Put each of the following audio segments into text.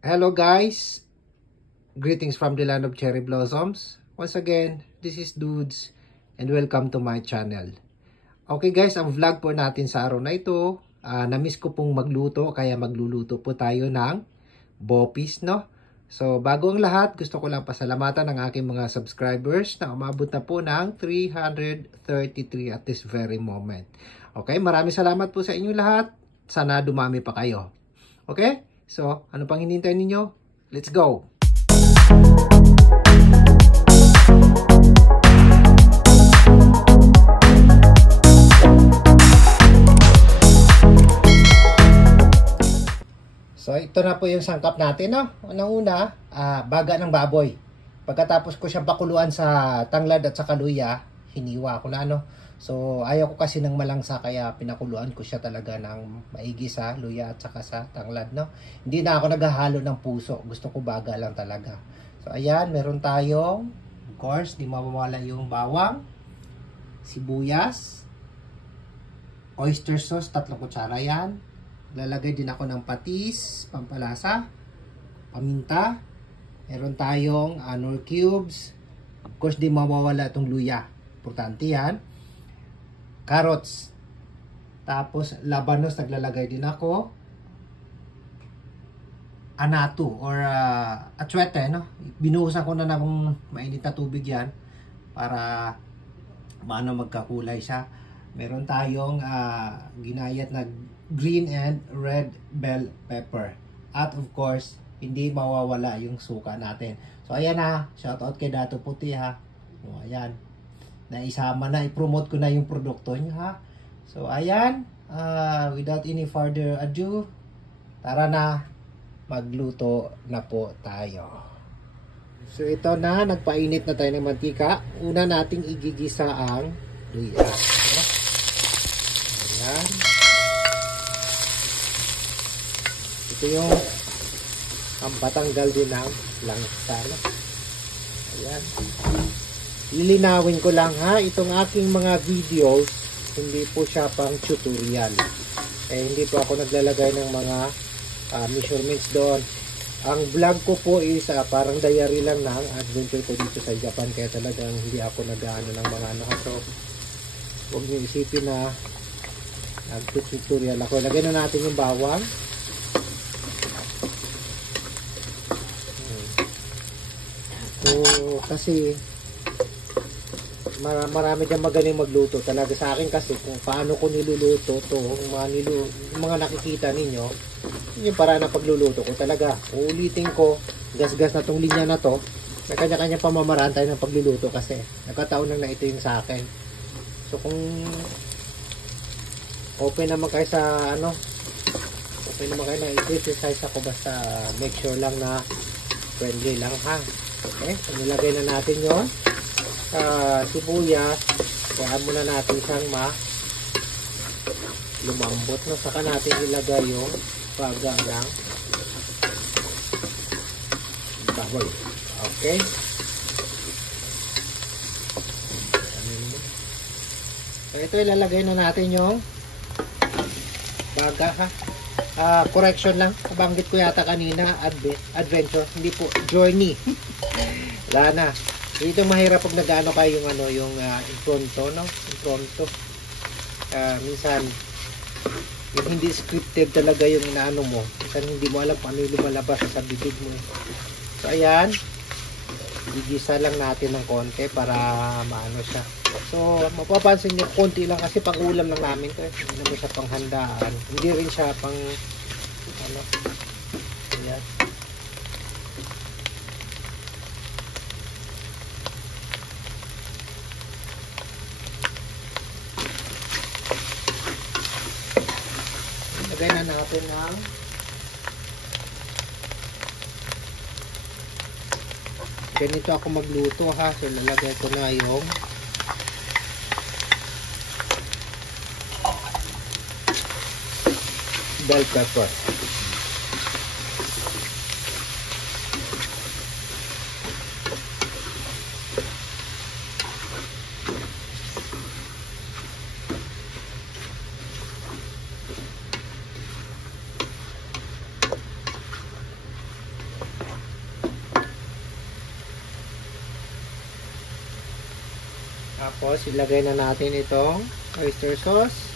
Hello guys, greetings from the land of cherry blossoms. Once again, this is Dudes and welcome to my channel. Okay guys, ang vlog po natin sa araw na ito, na-miss ko pong magluto kaya magluluto po tayo ng bopis, no? So bago ang lahat, gusto ko lang pasalamatan ang aking mga subscribers na umabot na po ng 333 at this very moment. Okay, maraming salamat po sa inyo lahat. Sana dumami pa kayo. Okay? So, ano pang hinihintay ninyo? Let's go! So, ito na po yung sangkap natin, no? Unang-una, baga ng baboy. Pagkatapos ko siya pakuluan sa tanglad at sa kaluya, hiniwa ko na, no? So, ayaw ko kasi ng malangsa kaya pinakuluan ko siya talaga ng maigi sa luya at saka sa tanglad, no? Hindi na ako naghahalo ng puso. Gusto ko baga lang talaga. So, ayan, meron tayong, of course, di mawawala yung bawang, sibuyas, oyster sauce, 3 kutsara yan. Lalagay din ako ng patis, pampalasa, paminta, meron tayong nor cubes, of course, di mawawala itong luya. Importante yan. Carrots. Tapos labanos naglalagay din ako. Anato or atsuete, no? Binuhusan ko na ng mainit na tubig yan para maano magkakulay siya. Meron tayong ginayat na green and red bell pepper. At of course, hindi mawawala yung suka natin. So ayan na, shoutout kay Dato Puti ha. So, ayan. Naisama na, i-promote ko na yung produkto nyo ha. So ayan, without any further ado, tara na, magluto na po tayo. So ito na, nagpainit na tayo ng mantika. Una nating igigisa ang luya. Ayan. Ito yung pampatanggal din ng langsa. Ayan. Lilinawin ko lang ha, itong aking mga videos, hindi po siya pang tutorial. Hindi po ako naglalagay ng mga measurements doon. Ang vlog ko po is parang diary lang ng adventure ko dito sa Japan. Kaya talagang hindi ako nag-ano ng mga ano. So, huwag niyo isipin na nag-tutorial ako. Lagyan na natin yung bawang. So, kasi marami dyan magaling magluto talaga sa akin kasi kung paano ko niluluto to, mga nakikita ninyo, yung paraan ng pagluluto ko talaga. Uulitin ko, gas-gas na tong linya na to, may kanya-kanya pamamaraan tayo ng pagluluto kasi nagkataon lang na ito yung sa akin. So kung open naman kayo sa open naman kayo na i-exercise ako, basta make sure lang na friendly lang ha. Okay, so nilagay na natin yun. Sibuyas, kaya muna natin siyang lumambot na, saka natin ilagay yung baga ng baboy. Okay, so ito ilalagay na natin yung baga ha. Correction lang, nabanggit ko yata kanina, adventure, hindi po journey. Wala na. Dito mahirap pag nag-ano kayo yung impromptu, no? Impromptu. Minsan yung hindi scripted talaga yung inaano mo. Minsan hindi mo alam paano yung lumalabas sa bibig mo. So ayan, gigisa lang natin ng konti para maano siya. So mapapansin niyo konti lang kasi pang ulam lang namin to. Hindi naman siya pang handaan. Hindi rin siya pang ayan. Lagay na natin ng ganito ako magluto ha. So lalagay ko na yung bell pepper. Tapos ilagay na natin itong oyster sauce.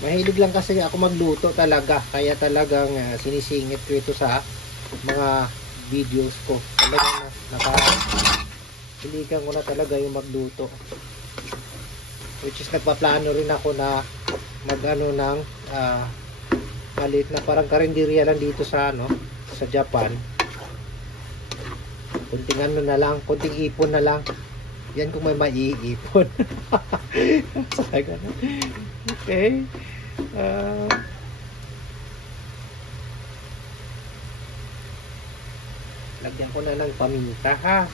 Mahilig lang kasi ako magluto talaga. Kaya talagang sinisingit ko ito sa mga videos ko. Talagang napahiligan ko na talaga yung magluto. Which is nagpaplano rin ako na mag-ano ng maliit na parang karinderya lang dito sa sa Japan. Kunting ano na lang, kunting ipon na lang. Yan kung may maiipon. Okay. Lagyan ko na ng paminta ha.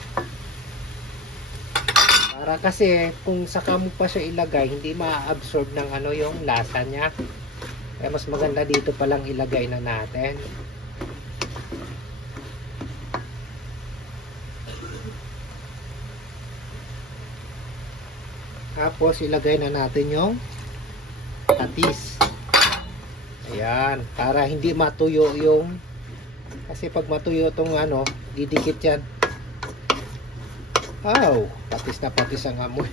Para kasi kung saka mo pa siya ilagay, hindi ma-absorb ng yung lasa niya. Kaya mas maganda dito pa lang ilagay na natin. Tapos ilagay na natin yung patis. Ayan, para hindi matuyo yung, kasi pag matuyo tong didikit yan. Oh, patis na patis ang amoy.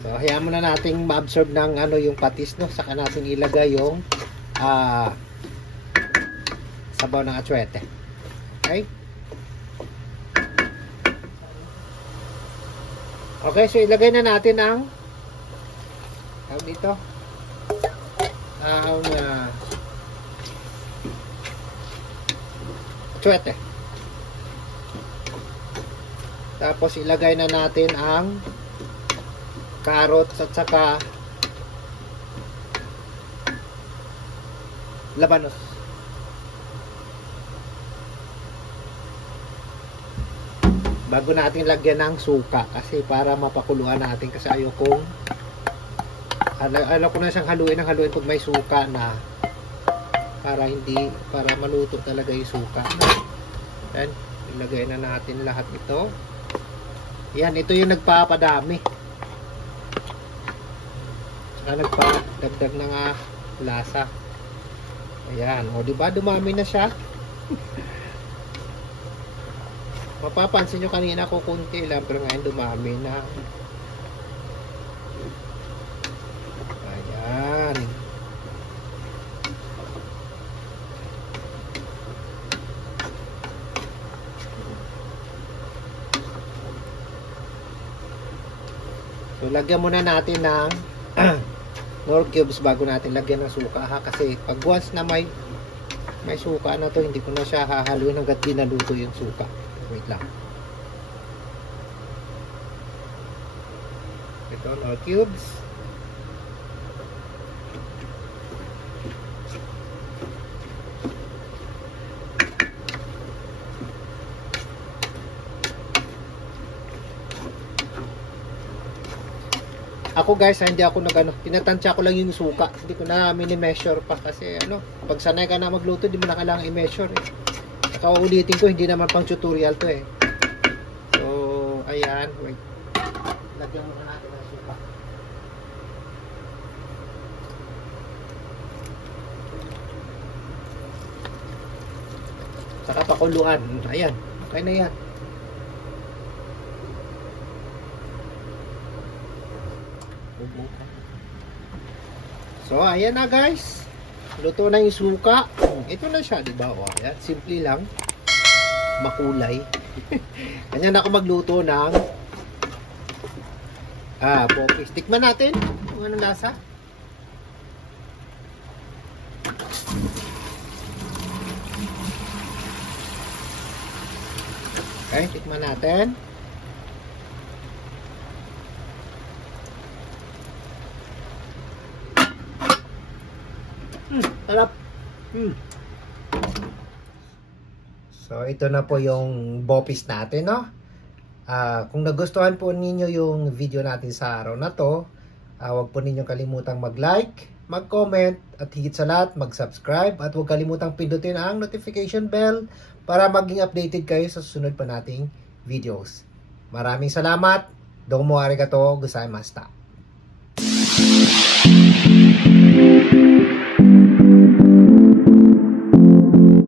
So, hayaan muna nating ma-absorb ng yung patis, saka natin ilagay yung sabaw ng atsuete. Okay? Okay, so ilagay na natin ang dito ang atsuete. Tapos ilagay na natin ang carrots at saka labanos. Bago natin lagyan ng suka kasi para mapakuluan natin, kasi ayoko ko na siyang haluin pag may suka na, para maluto talaga yung suka. Then ilagay na natin lahat ito. Yan, ito yung nagpapadami, saka nagpadagdag ng lasa. Ayan, o diba dumami na siya. Mapapansin nyo kanina ko kunti lang, pero ngayon dumami na. Ayan. So lagyan muna natin ng more cubes bago natin lagyan ng suka ha, kasi pag once na may suka na to, hindi ko na siya hahaluin hanggat di naluto yung suka. Wait lang. Ito, more cubes. Ako guys, hindi ako tinatansya ko lang yung suka. Hindi ko na mini-measure pa kasi pag sanay ka na magluto, di mo na kailangan i-measure eh. Saka ulitin ko, hindi naman pang tutorial to eh. So, ayan, wait. Lagyan muna natin ng suka. Saka pakuluan. Ayan, okay na yan. So, ayan na guys. Luto na yung suka. Ito na siya, diba? O, ayan, simple lang. Makulay. Ganyan ako magluto ng popis. Tikman natin kung anong lasa. Okay, tikman natin. Sarap. So, ito na po yung bopis natin, no? Kung nagustuhan po ninyo yung video natin sa araw na to, huwag po ninyong kalimutang mag-like, mag-comment, at higit sa lahat, mag-subscribe, at huwag kalimutang pindutin ang notification bell para maging updated kayo sa susunod pa nating videos. Maraming salamat. Domo arigato gozaimashita.